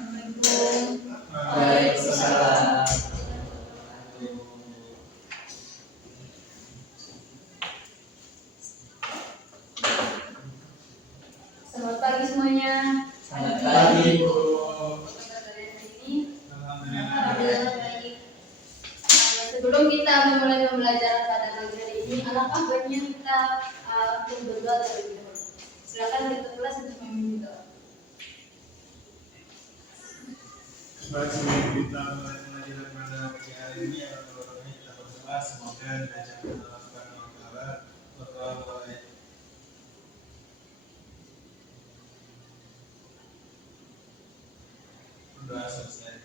Assalamualaikum. Waalaikumsalam. Selamat pagi semuanya. Selamat pagi, Bu. Apa kabar kalian hari ini? Alhamdulillah. Baik. Sebelum kita memulai pembelajaran pada pagi hari ini, alangkah baiknya kita untuk berdoa terlebih dahulu. Silakan kita kelas untuk memimpin doa. Sebelum kita mulai pelajaran pada pagi hari ini, kita berdoa semoga diajarkan Allah Subhanahu wa Ta'ala. Berdoa selesai.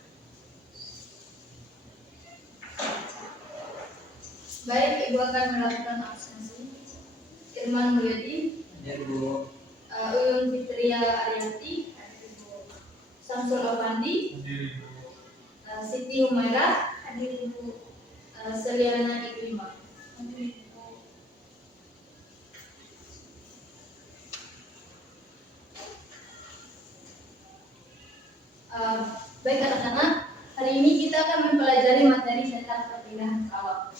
Baik, Ibu akan melakukan absensi. Irman Mulyadi, Ya, Bu. Uyun Fitria Ariyanti, Samsul Avandi, Hadir Ibu. Siti Humaira, hadir Ibu. Seliana Iklima, hadir Ibu. Baik anak-anak, hari ini kita akan mempelajari materi tentang perpindahan kawat.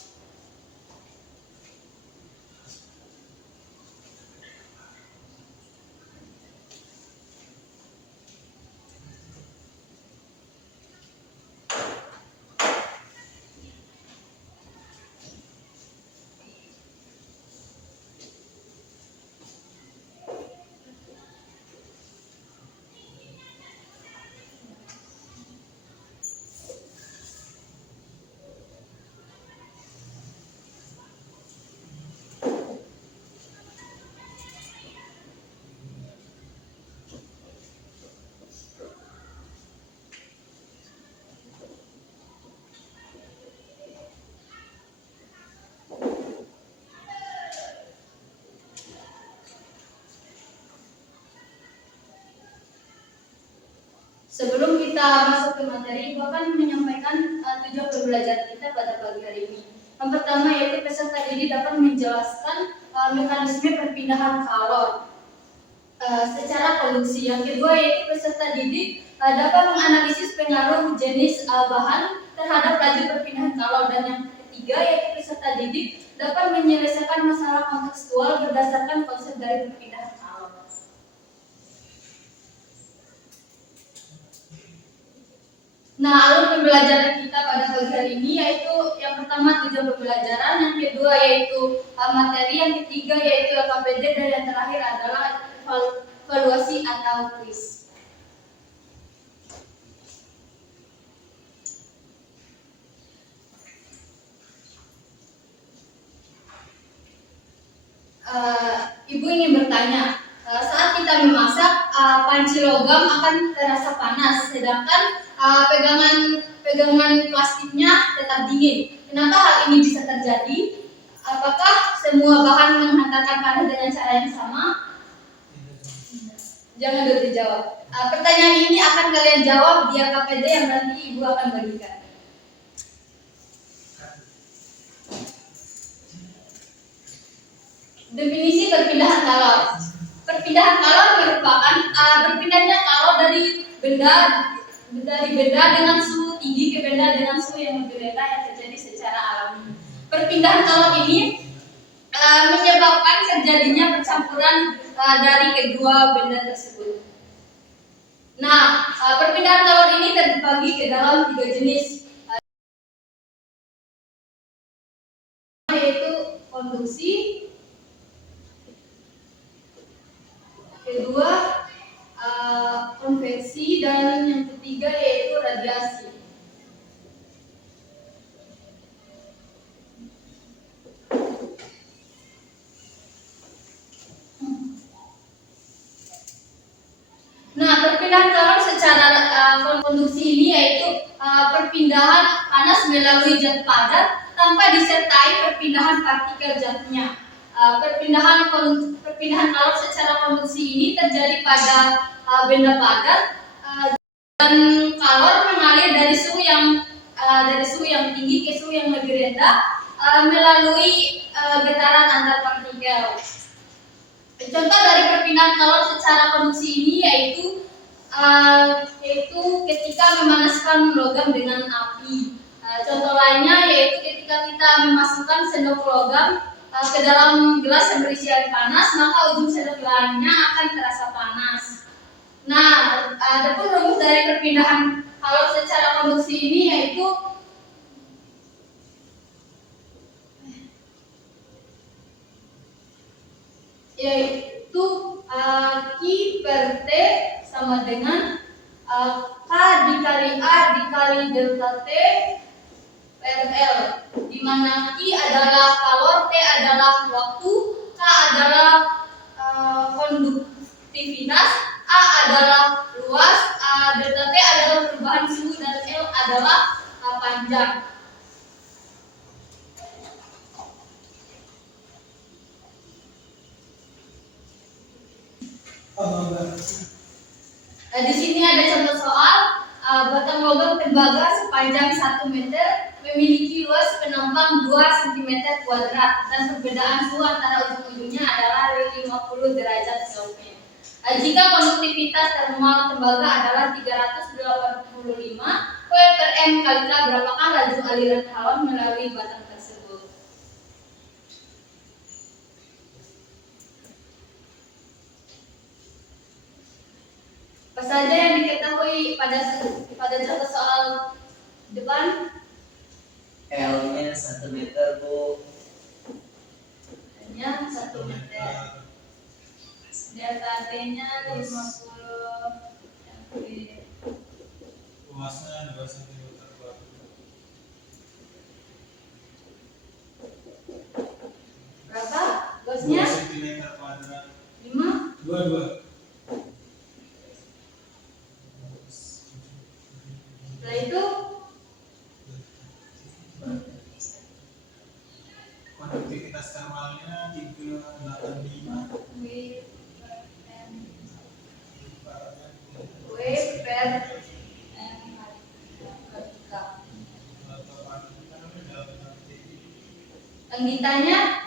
Sebelum kita masuk ke materi, Ibu akan menyampaikan tujuan pembelajaran kita pada pagi hari ini. Yang pertama yaitu peserta didik dapat menjelaskan mekanisme perpindahan kalor secara konduksi. Yang kedua yaitu peserta didik dapat menganalisis pengaruh jenis bahan terhadap laju perpindahan kalor. Dan yang ketiga yaitu peserta didik dapat menyelesaikan masalah kontekstual berdasarkan konsep dari perpindahan kalor. Nah, alur pembelajaran kita pada pagi hari ini yaitu yang pertama tujuan pembelajaran, yang kedua yaitu materi, yang ketiga yaitu LKPD, dan yang terakhir adalah evaluasi atau kuis. Ibu ingin bertanya, saat kita memasak panci logam akan terasa panas, sedangkan pegangan plastiknya tetap dingin. Kenapa hal ini bisa terjadi? Apakah semua bahan menghantarkan panas dengan cara yang sama? Jangan dulu dijawab. Pertanyaan ini akan kalian jawab di LKPD yang nanti Ibu akan bagikan. Definisi perpindahan kalor. Perpindahan kalor merupakan berpindahnya kalor dari benda dengan suhu tinggi ke benda dengan suhu yang lebih rendah yang terjadi secara alami. Perpindahan kalor ini menyebabkan terjadinya percampuran dari kedua benda tersebut. Nah, perpindahan kalor ini terbagi ke dalam 3 jenis, yaitu konduksi, kedua konveksi, dan yang ketiga yaitu radiasi. Nah, perpindahan kalor secara konduksi ini yaitu perpindahan panas melalui zat padat tanpa disertai perpindahan partikel zatnya. Perpindahan kalor secara konduksi ini terjadi pada benda padat dan kalor mengalir dari suhu yang tinggi ke suhu yang lebih rendah melalui getaran antar partikel. Contoh dari perpindahan kalor secara konduksi ini yaitu yaitu ketika memanaskan logam dengan api. Contoh lainnya yaitu ketika kita memasukkan sendok logam ke dalam gelas yang berisi air panas, maka ujung sendok lainnya akan terasa panas. Nah, adapun rumus dari perpindahan kalor secara konduksi ini yaitu Q per T sama dengan K dikali A dikali delta T per L, di mana Q adalah kalor, T adalah waktu, K adalah konduktivitas, A adalah luas, delta T adalah perubahan suhu, dan L adalah panjang. Di sini ada contoh soal. Batang logam tembaga sepanjang 1 meter memiliki luas penampang 2 cm kuadrat dan perbedaan suhu antara ujung-ujungnya adalah 50 derajat Celcius. Jika konduktivitas termal tembaga adalah 385 per m kali K, berapakah laju aliran kalor melalui batang tersebut? Apa saja yang diketahui pada contoh soal depan? L-nya 1 meter, Bu. Hanya 1 meter. Delta T-nya 50. Luasnya 2 cm kuadrat. Berapa? 2 Luasnya? cm kuadrat. 5. 2. Setelah itu konduktivitas termalnya 385 W per M kali K. Yang ditanya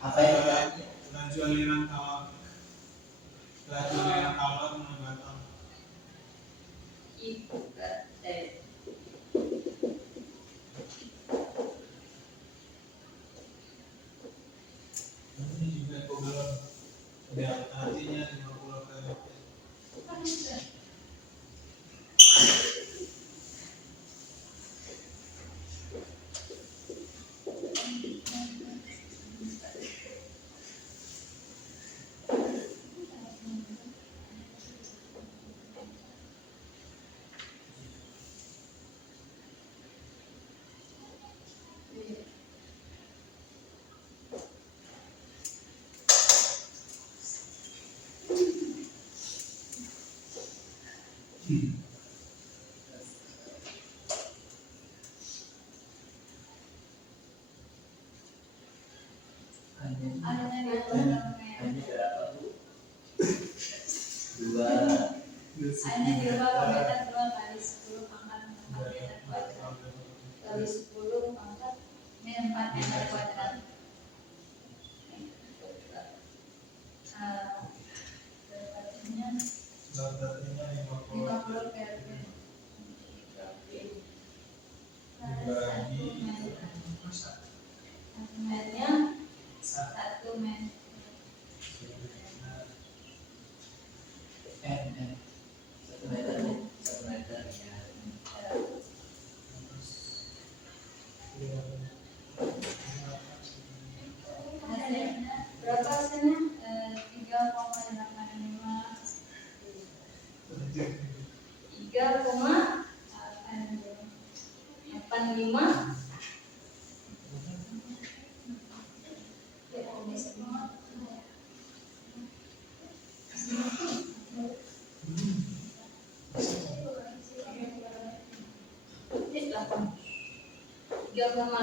Apa yang ditanya? laju aliran kalor. Laju aliran kalor melalui batang. I per T. Ini juga ekogalon. Delta T-nya 50 kali. Hanya berapa, Bu? 2. Hanya dirubah meter 2 kali 10 pangkat 4 meter kuadrat kali 10 pangkat 4 meter kuadrat. Delta T-nya 50 Kelvin. dibagi 1 meternya 1 meter. N 1 meter, Bu. 1 meter ya. Hasilnya berapa hasilnya? 3,85. Tiga koma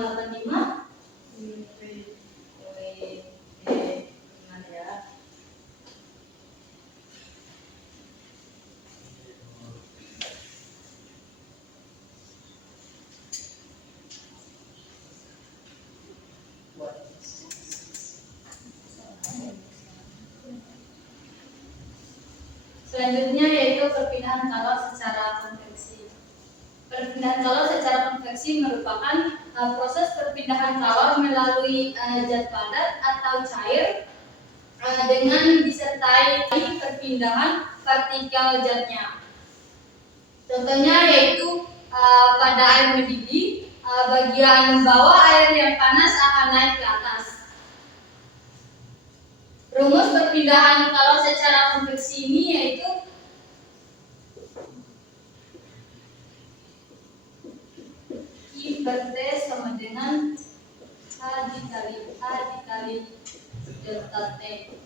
85. Ya. What? yaitu perpindahan kalor secara konveksi. Perpindahan kalor secara konveksi merupakan proses perpindahan kalor melalui zat padat atau cair dengan disertai perpindahan partikel zatnya. Contohnya yaitu pada air mendidih, bagian bawah air yang panas akan naik ke atas. Rumus perpindahan kalor secara konveksi ini yaitu I per T sama dengan H dikali delta T,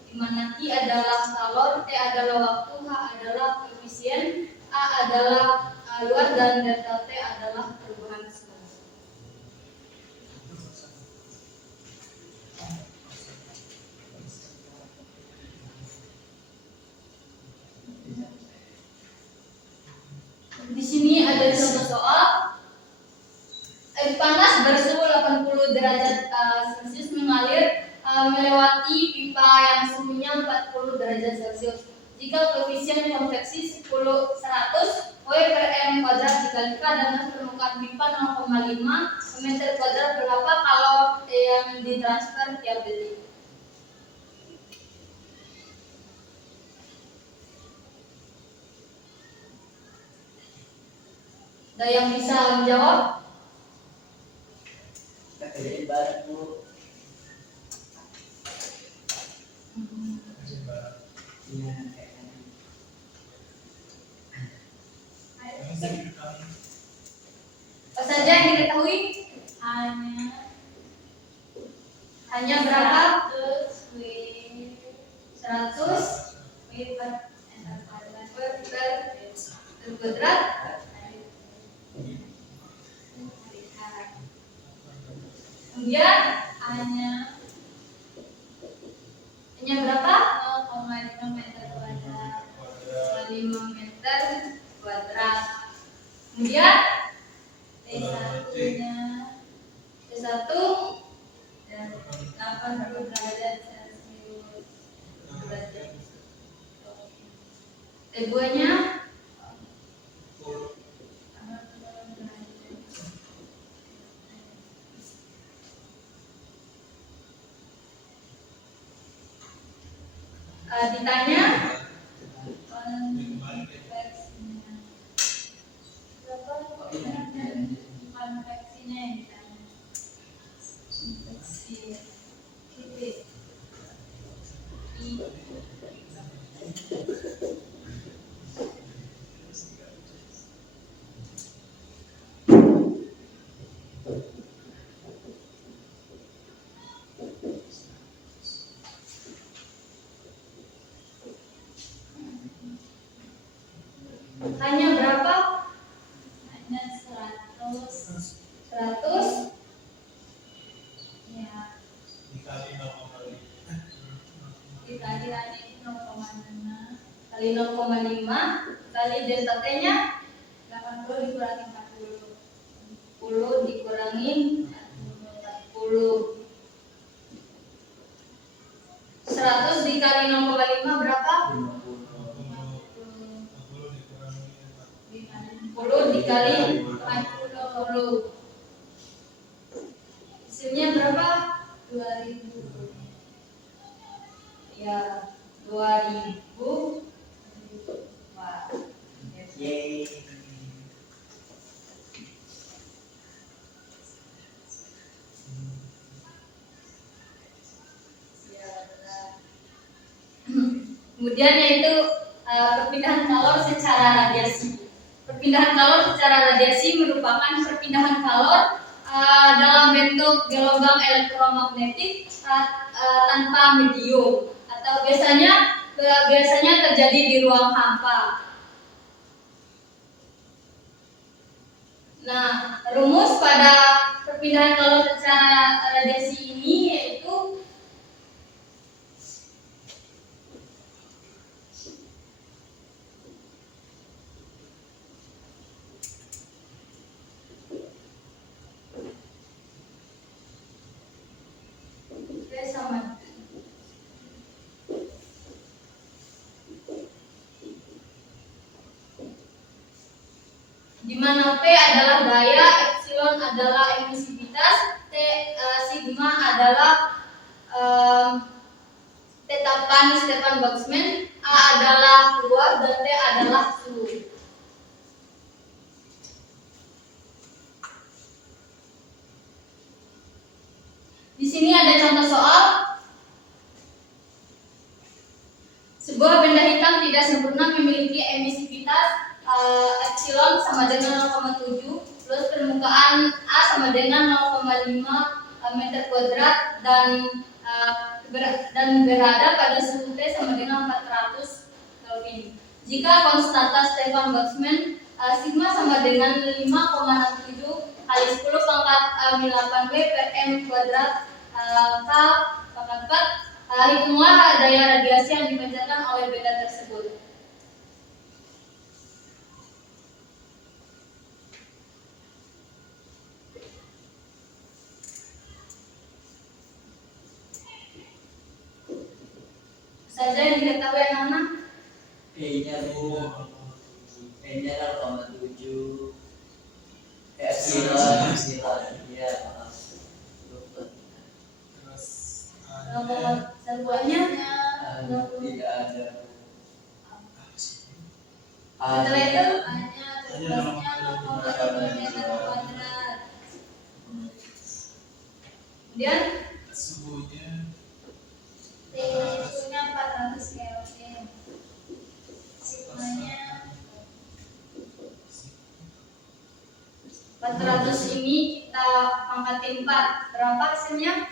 di mana I adalah kalor, T adalah waktu, H adalah koefisien, A adalah luar, dan delta T adalah perubahan suhu. Di sini ada contoh soal. Air panas bersuhu 80 derajat Celcius mengalir melewati pipa yang suhunya 40 derajat Celcius. Jika koefisien konveksi 100 W per M kuadrat dikali K dan permukaan pipa 0,5 meter kuadrat, berapa kalor yang ditransfer tiap detik? Ada yang bisa menjawab? Jadi barat Bu. Iya, Apa saja yang diketahui? Hanya berapa? 100 W per kuadrat. Kemudian hanya berapa? 0,5 meter kuadrat. 0,5 meter kuadrat. Kemudian T1-nya T1 dan 80 derajat Celcius. T2-nya ditanya konveksinya. Berapa konveksinya yang ditanya? Konveksi titik I. Hanya berapa? Hanya 100 ya, dikali tadi 0,5 kali 0,5 kali delta T nya 80 dikurangi 40, 10 dikurangi 40, 100 dikali 0,5 berapa? 10 dikali 40. Hasilnya berapa? 2000. Ya, 2000 watt. Yeay. Ya, benar. Kemudian yaitu perpindahan kalor secara radiasi. Perpindahan kalor secara radiasi merupakan perpindahan kalor dalam bentuk gelombang elektromagnetik tanpa medium, atau biasanya terjadi di ruang hampa. Nah, rumus pada perpindahan kalor secara radiasi ini yaitu sama di mana P adalah gaya, epsilon adalah emisivitas, sigma adalah tetapan Stefan Boltzmann, A adalah luas dan T adalah suhu. Di sini ada contoh soal. Sebuah benda hitam tidak sempurna memiliki emisivitas epsilon sama dengan 0,7, plus permukaan A sama dengan 0,5 meter kuadrat dan berada pada suhu T sama dengan 400 Kelvin. Jika konstanta Stefan Boltzmann sigma sama dengan 5,67 kali 10 pangkat 8W per M kuadrat K pangkat 4, hitunglah daya radiasi yang dipancarkan oleh benda tersebut. Saja yang diketahui anak-anak. E-nya Bu, E-nya 0,7, epsilon, iya, maaf. Terus Satuannya Tidak ada. setelah itu hanya tugasnya 0,5 meter kuadrat. kemudian suhunya Suhunya 400 Kelvin. Sigmanya 400 ini kita pangkatin 4. Berapa hasilnya?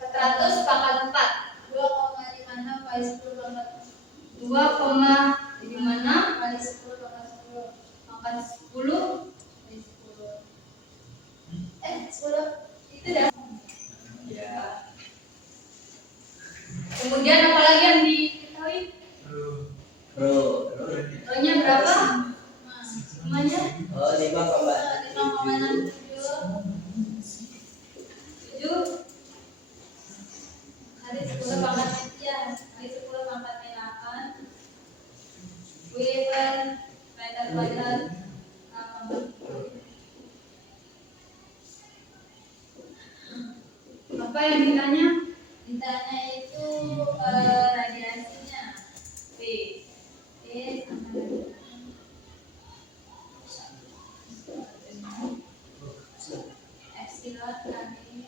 400 pangkat 4. 2,56 kali 10 pangkat 2,56 kali 10 pangkat 10 pangkat 10. kali 10. 10 itu dah. Ya. Kemudian apa lagi yang diketahui? Pro. Rho-nya berapa? Semuanya Oh, 5,67 7 kali 10 pangkat 3 kali 10 pangkat 8 W per meter kuadrat. apa yang ditanya? Ditanya itu radiasinya. P. Sama epsilon kali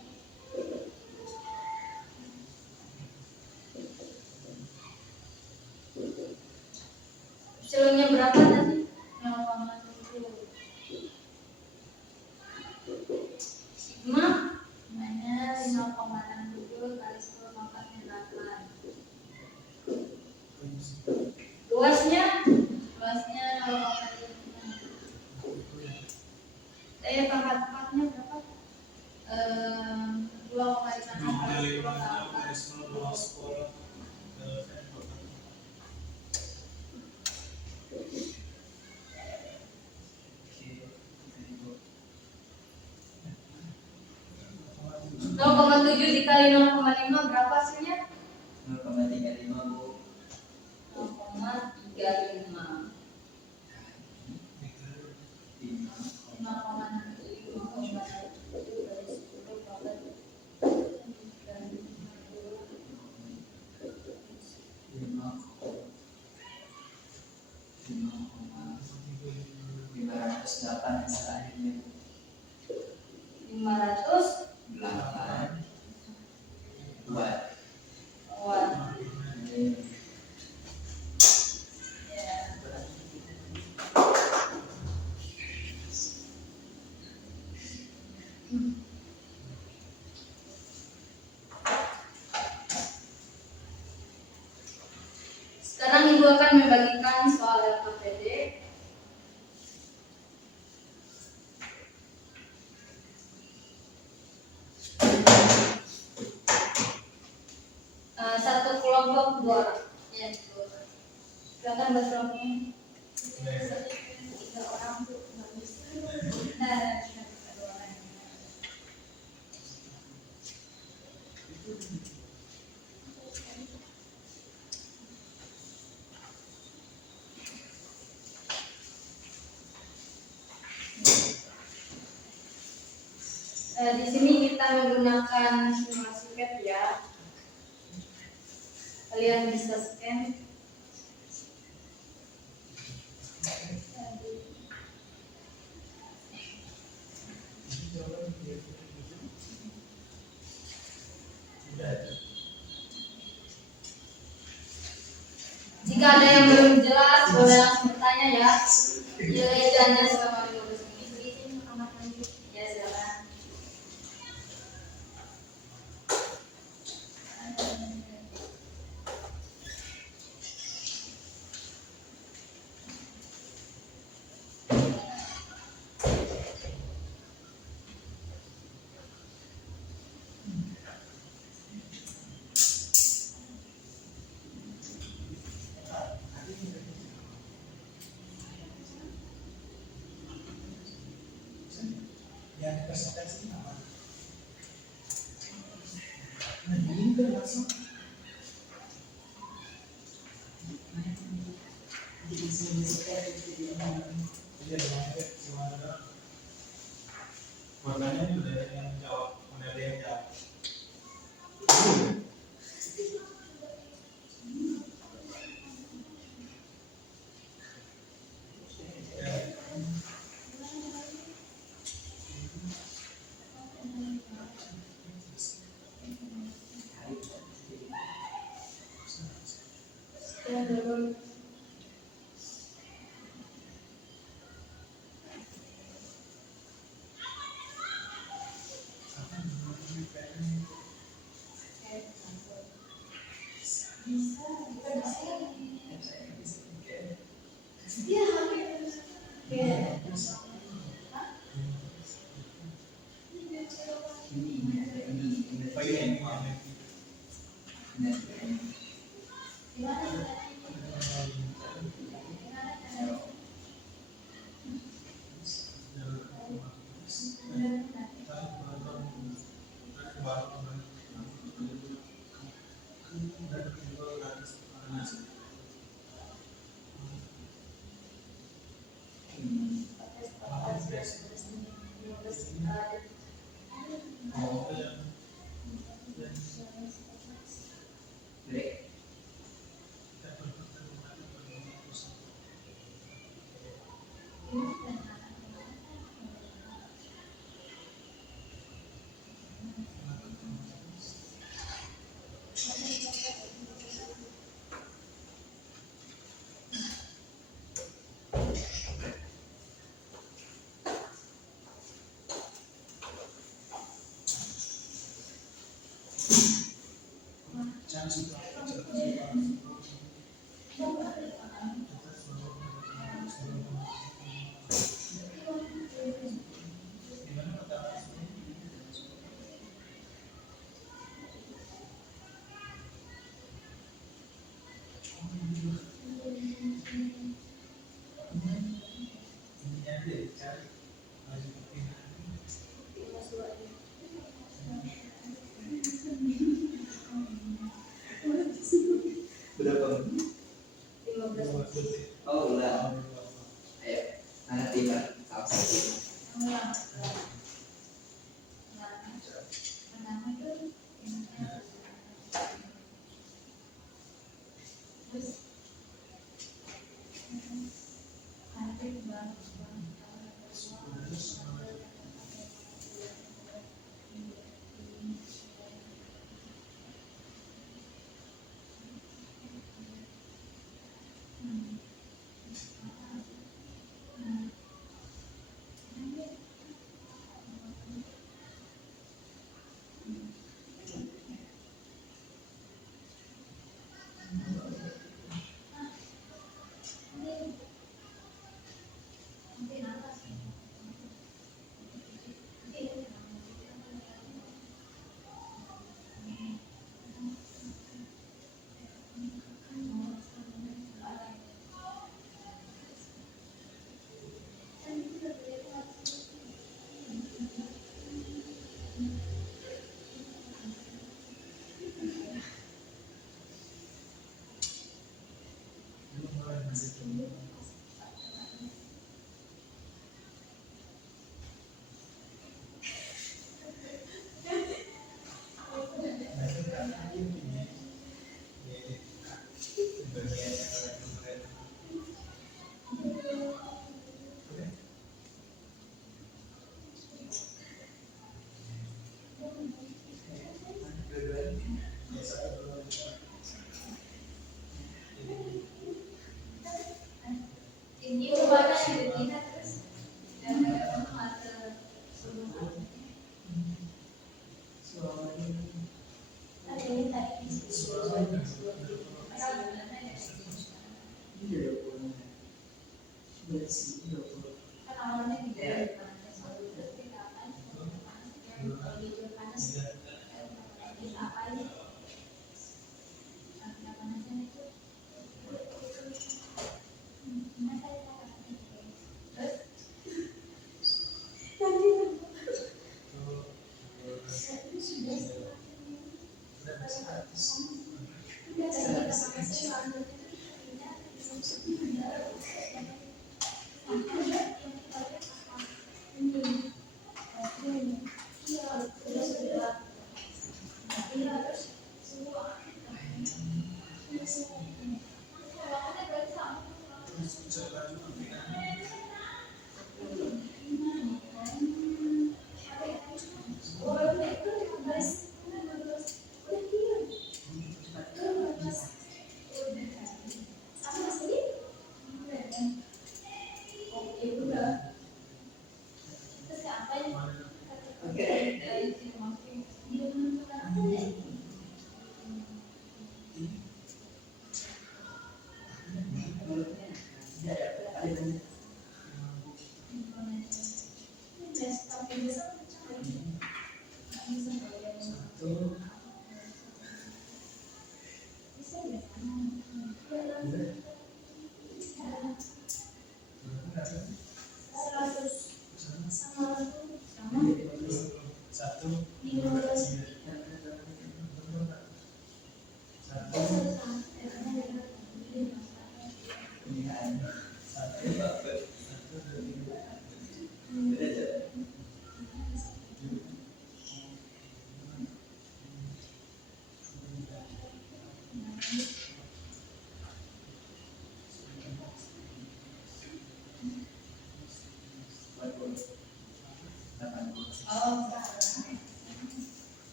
Epsilonnya berapa tadi? 0,7. Sigma Sigmanya 5,67 kali 10 pangkat 8. luasnya Luasnya 0,5. pangkat 4-nya berapa? 2,56 kali 10 25 pangkat. garis 0 sekolah tujuh dikali 0,5 berapa hasilnya? 0,35 Bu. 0,35. 508 selanjutnya. 500 8 watt. watt. Sekarang Ibu akan membagikan soal LKPD. Satu kelompok 2 orang. Ya, betul. Silakan berkelompoknya. 3 orang tuh bagus. Nah, 1 orang. Di sini kita menggunakan simulasi pet ya. Kalian bisa scan. Jika ada yang belum jelas, boleh langsung bertanya ya. Nilai janda selama 15 menit. Ya, silakan. Yang presentasi apa? Nah, ini kan langsung. Iya, gimana? Warnanya itu dari yang jawab, mana ada yang jawab? Oh iya, ini berapa Ada yang tadi. Kan awalnya gitu ya. Kalau gitu panas, apa ini? Panasnya itu.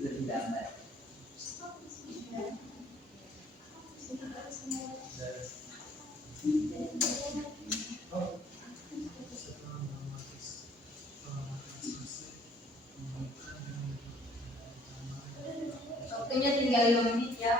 Lebih lambat. Waktunya tinggal 5 menit ya.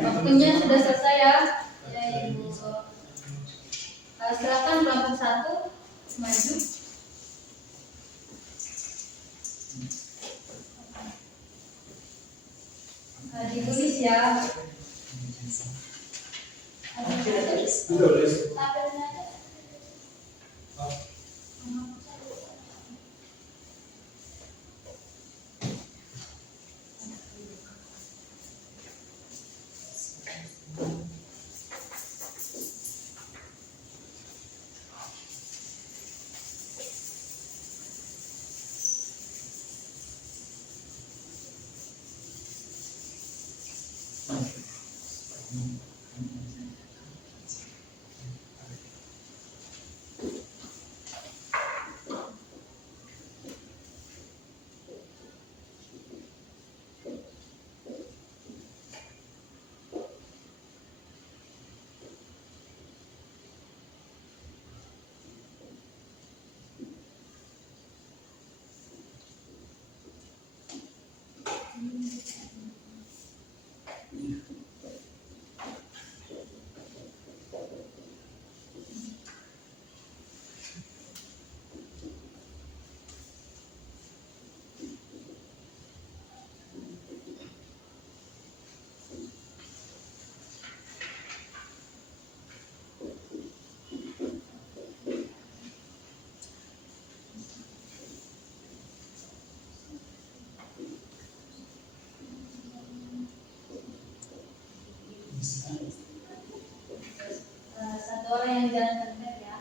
Waktunya sudah selesai ya. Ya Ibu. Silakan kelompok 1 maju. Ditulis ya. Tulis. Tabelnya ada. yang jalan terdekat ya.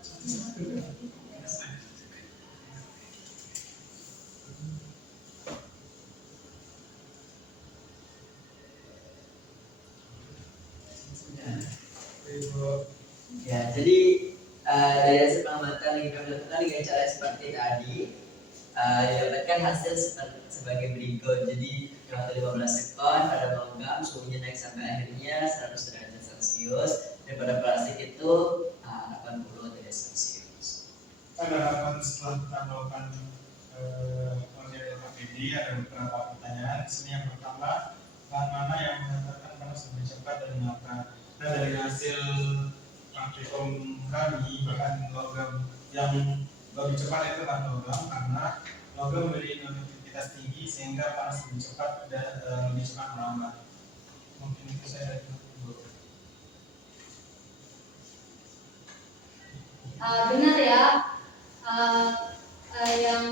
Satu-satu ya. Ya, jadi dari hasil pengamatan yang kami lakukan dengan cara seperti tadi, didapatkan hasil sebagai berikut. Jadi waktu 15 sekon pada logam suhunya naik sampai akhirnya 100 derajat Celcius, dan pada plastik itu 80 derajat Celcius. Pada harapan setelah kita melakukan pengerjaan APD ada beberapa pertanyaan. Di sini yang pertama, bahan mana yang mengantarkan panas lebih cepat dan mengapa? Nah, dari hasil praktikum kami, bahkan logam yang lebih cepat itu kan logam, karena logam memiliki konduktivitas tinggi sehingga panas lebih cepat dan lebih cepat melambat. Mungkin itu saya dulu. Benar ya, yang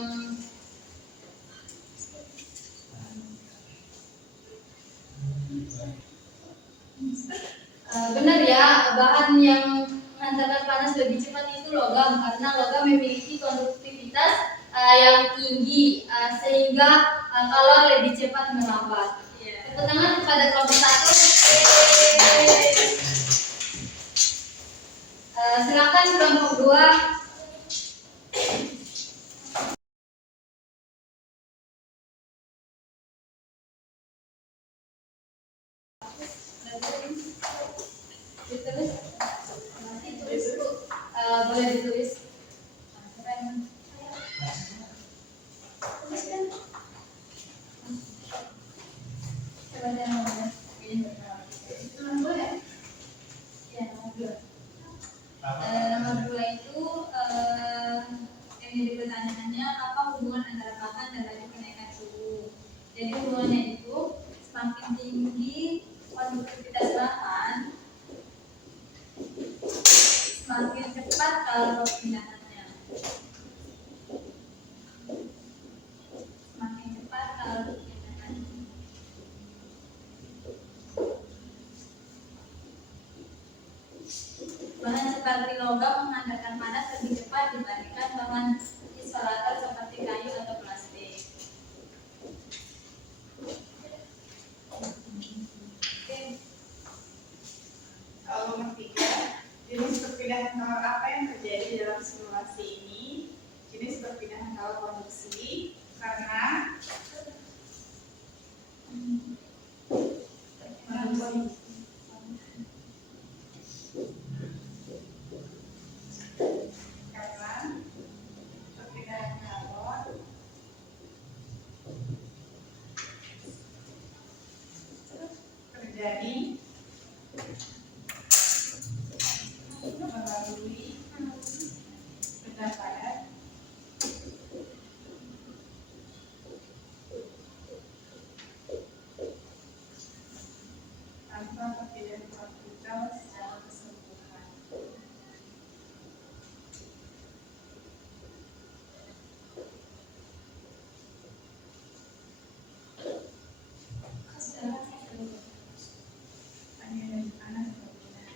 benar ya, bahan yang mengantarkan panas lebih cepat itu logam, karena logam memiliki konduktivitas yang tinggi sehingga kalor lebih cepat melambat. Tepuk tangan kepada kelompok 1. Silakan kelompok 2. Ditulis, boleh ditulis. Tuliskan. Coba saya nomornya. Boleh? Ya, nomor 2. Nomor 2 itu yang jadi pertanyaannya, apa hubungan antara bahan dan laju kenaikan suhu? Jadi hubungannya itu semakin tinggi konduktivitas bahan, semakin cepat kalor perpindahannya. Semakin cepat kalor perpindahannya. Bahan seperti logam menghantarkan panas lebih cepat dibandingkan bahan isolator seperti kayu atau plastik. Oke. Kalau nomor 3, jenis perpindahan kalor apa yang terjadi dalam simulasi ini? Jenis perpindahan kalor konduksi karena perpindahan kalor terjadi melalui benda padat tanpa perpindahan partikel secara keseluruhan. Hanya dari panas perpindahan.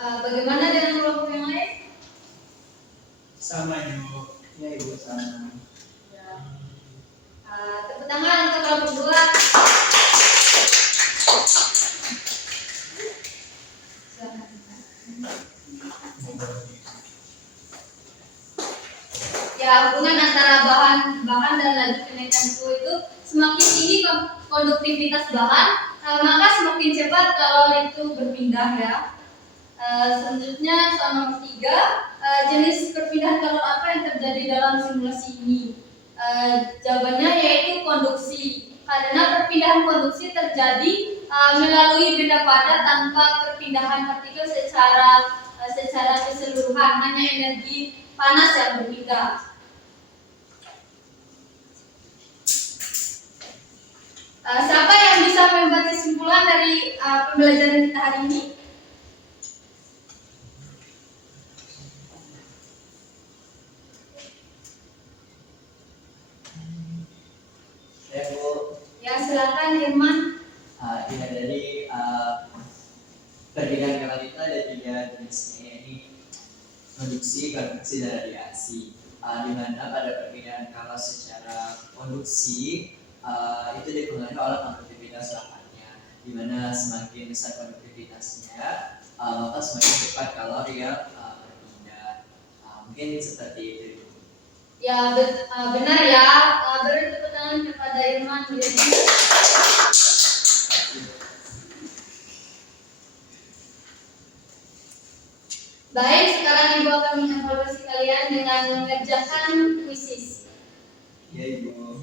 Bagaimana dengan kelompok yang lain? Sama Ibu. Ya Ibu sama. Ya. Tepuk tangan untuk kelompok 2. Ya, hubungan antara bahan dan laju kenaikan suhu itu semakin tinggi konduktivitas bahan, maka semakin cepat kalori itu berpindah ya. Selanjutnya soal nomor 3, jenis perpindahan kalori apa yang terjadi dalam simulasi ini? Jawabannya yaitu konduksi. Karena perpindahan konduksi terjadi melalui benda padat tanpa perpindahan partikel secara keseluruhan, hanya energi panas yang berpindah. Siapa yang bisa membuat kesimpulan dari pembelajaran kita hari ini? Ya Bu. Ya, silakan Irman. Ya dari perbedaan kalori itu ada 3 jenisnya, ini konduksi, konveksi, dan radiasi. Di mana pada perbedaan kalori secara konduksi itu dipengaruhi oleh konduktivitas bahannya, di mana semakin besar konduktivitasnya maka semakin cepat kalori yang berpindah. Mungkin seperti itu. Ya, benar ya. Beri tepuk tangan kepada Irman. Baik, sekarang Ibu akan mengevaluasi kalian dengan mengerjakan kuisis. Ya Ibu.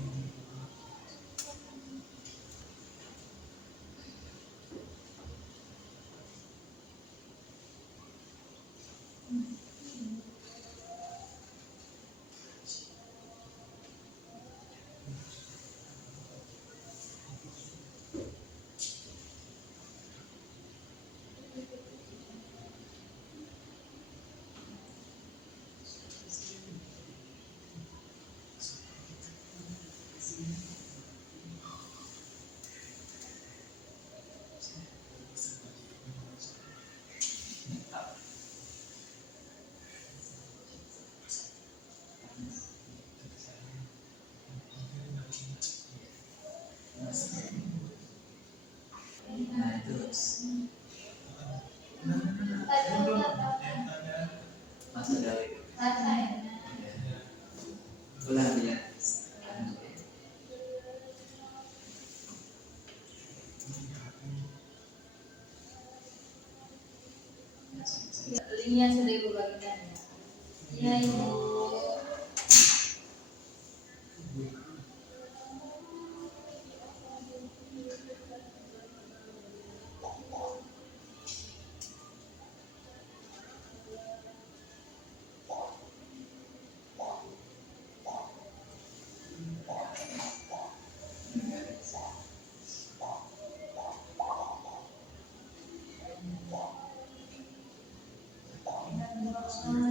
Nah terus Mas Dawi. Ulang ya. Linknya sudah Ibu bagikan. Ya Ibu.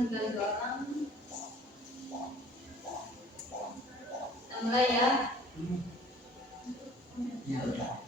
Gali orang. Kita mulai ya. Ya udah.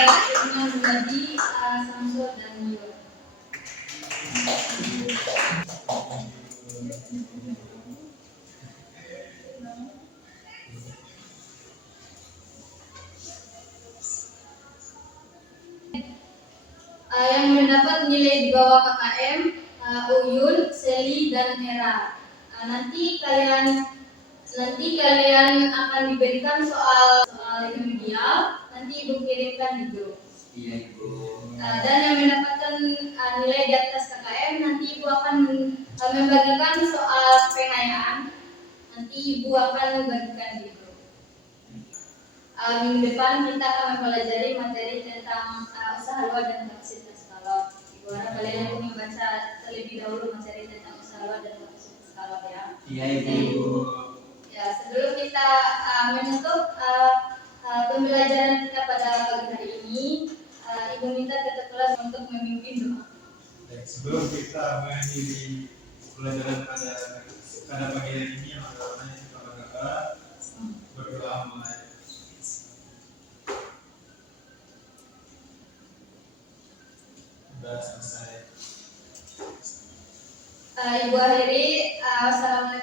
pada Irman Muladi, Samsul dan Nio. Yang mendapat nilai di bawah KKM, Uyun, Seli, dan Hera. Nanti kalian akan diberikan soal remedial, nanti ibu kirimkan di grup. Iya ibu. Dan yang mendapatkan nilai di atas KKM, nanti ibu akan membagikan soal pengayaan, nanti ibu akan membagikan di grup. Minggu depan kita akan mempelajari materi tentang usaha luar dan kapasitas skala. Ibu harap kalian untuk membaca terlebih dahulu materi tentang usaha luar dan kapasitas skala ya. Iya ibu. Ya, sebelum kita menutup pembelajaran kita pada pagi hari ini, ibu minta tetap kelas untuk memimpin doa. Dan sebelum kita mengakhiri pelajaran pada pagi hari ini, yang adalah Bapak-Bapak berdoa mulai. Sudah selesai. Ibu akhiri, wassalamualaikum